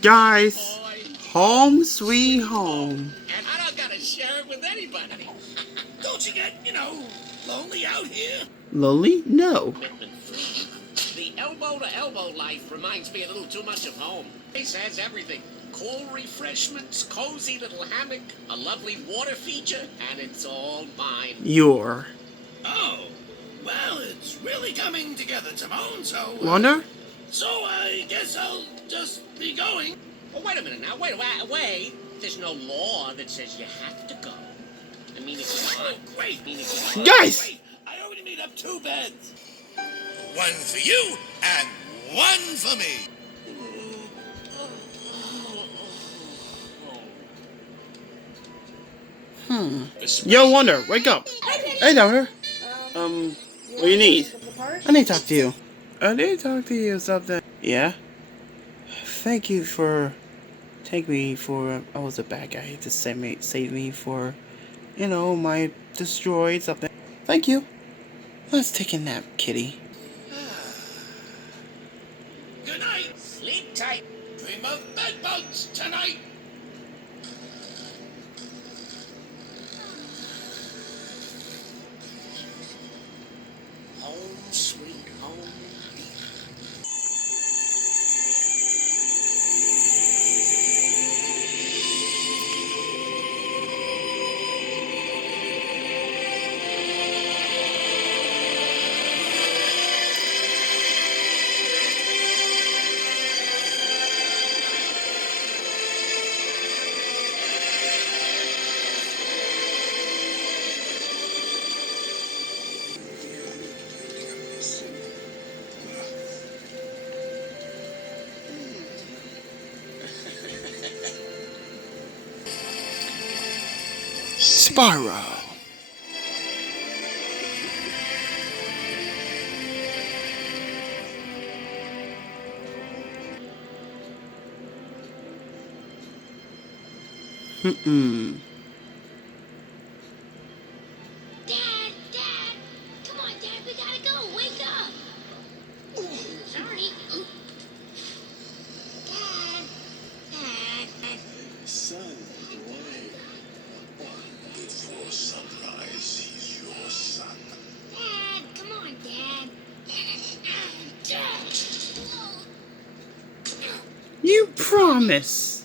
Guys, home sweet home. And I don't gotta share it with anybody. Don't you get, lonely out here? Lonely? No. Commitment free. The elbow-to-elbow life reminds me a little too much of home. Place has everything. Cool refreshments, cozy little hammock, a lovely water feature, and it's all mine. Your. Oh, well, it's really coming together, Timon, so... Wonder? So I guess I'll just be going. Oh, wait a minute now. Wait. There's no law that says you have to go. I mean, if you want. Great. Guys! Wait, I already made up 2 beds. One for you and one for me. Yo, Wonder, wake up. Hey, Doctor. What do you need? I need to talk to you. I need to talk to you something. Yeah? Thank you for taking me for... I was a bad guy to save me for, my destroyed something. Thank you. Let's take a nap, kitty. Good night. Sleep tight. Dream of bedbugs tonight. Home, sweet home. Spyro. Dad, come on, Dad, we gotta go. Wake up. Sorry. Dad. Son, boy. Before sunrise, he's your son. Dad, come on, Dad. You promise.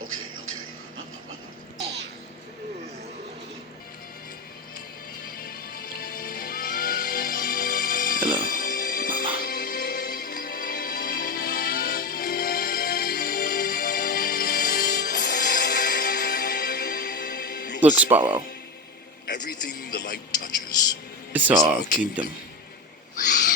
Okay. Hello, Mama. Look, Spyro. Everything the light touches It's our kingdom. Wow.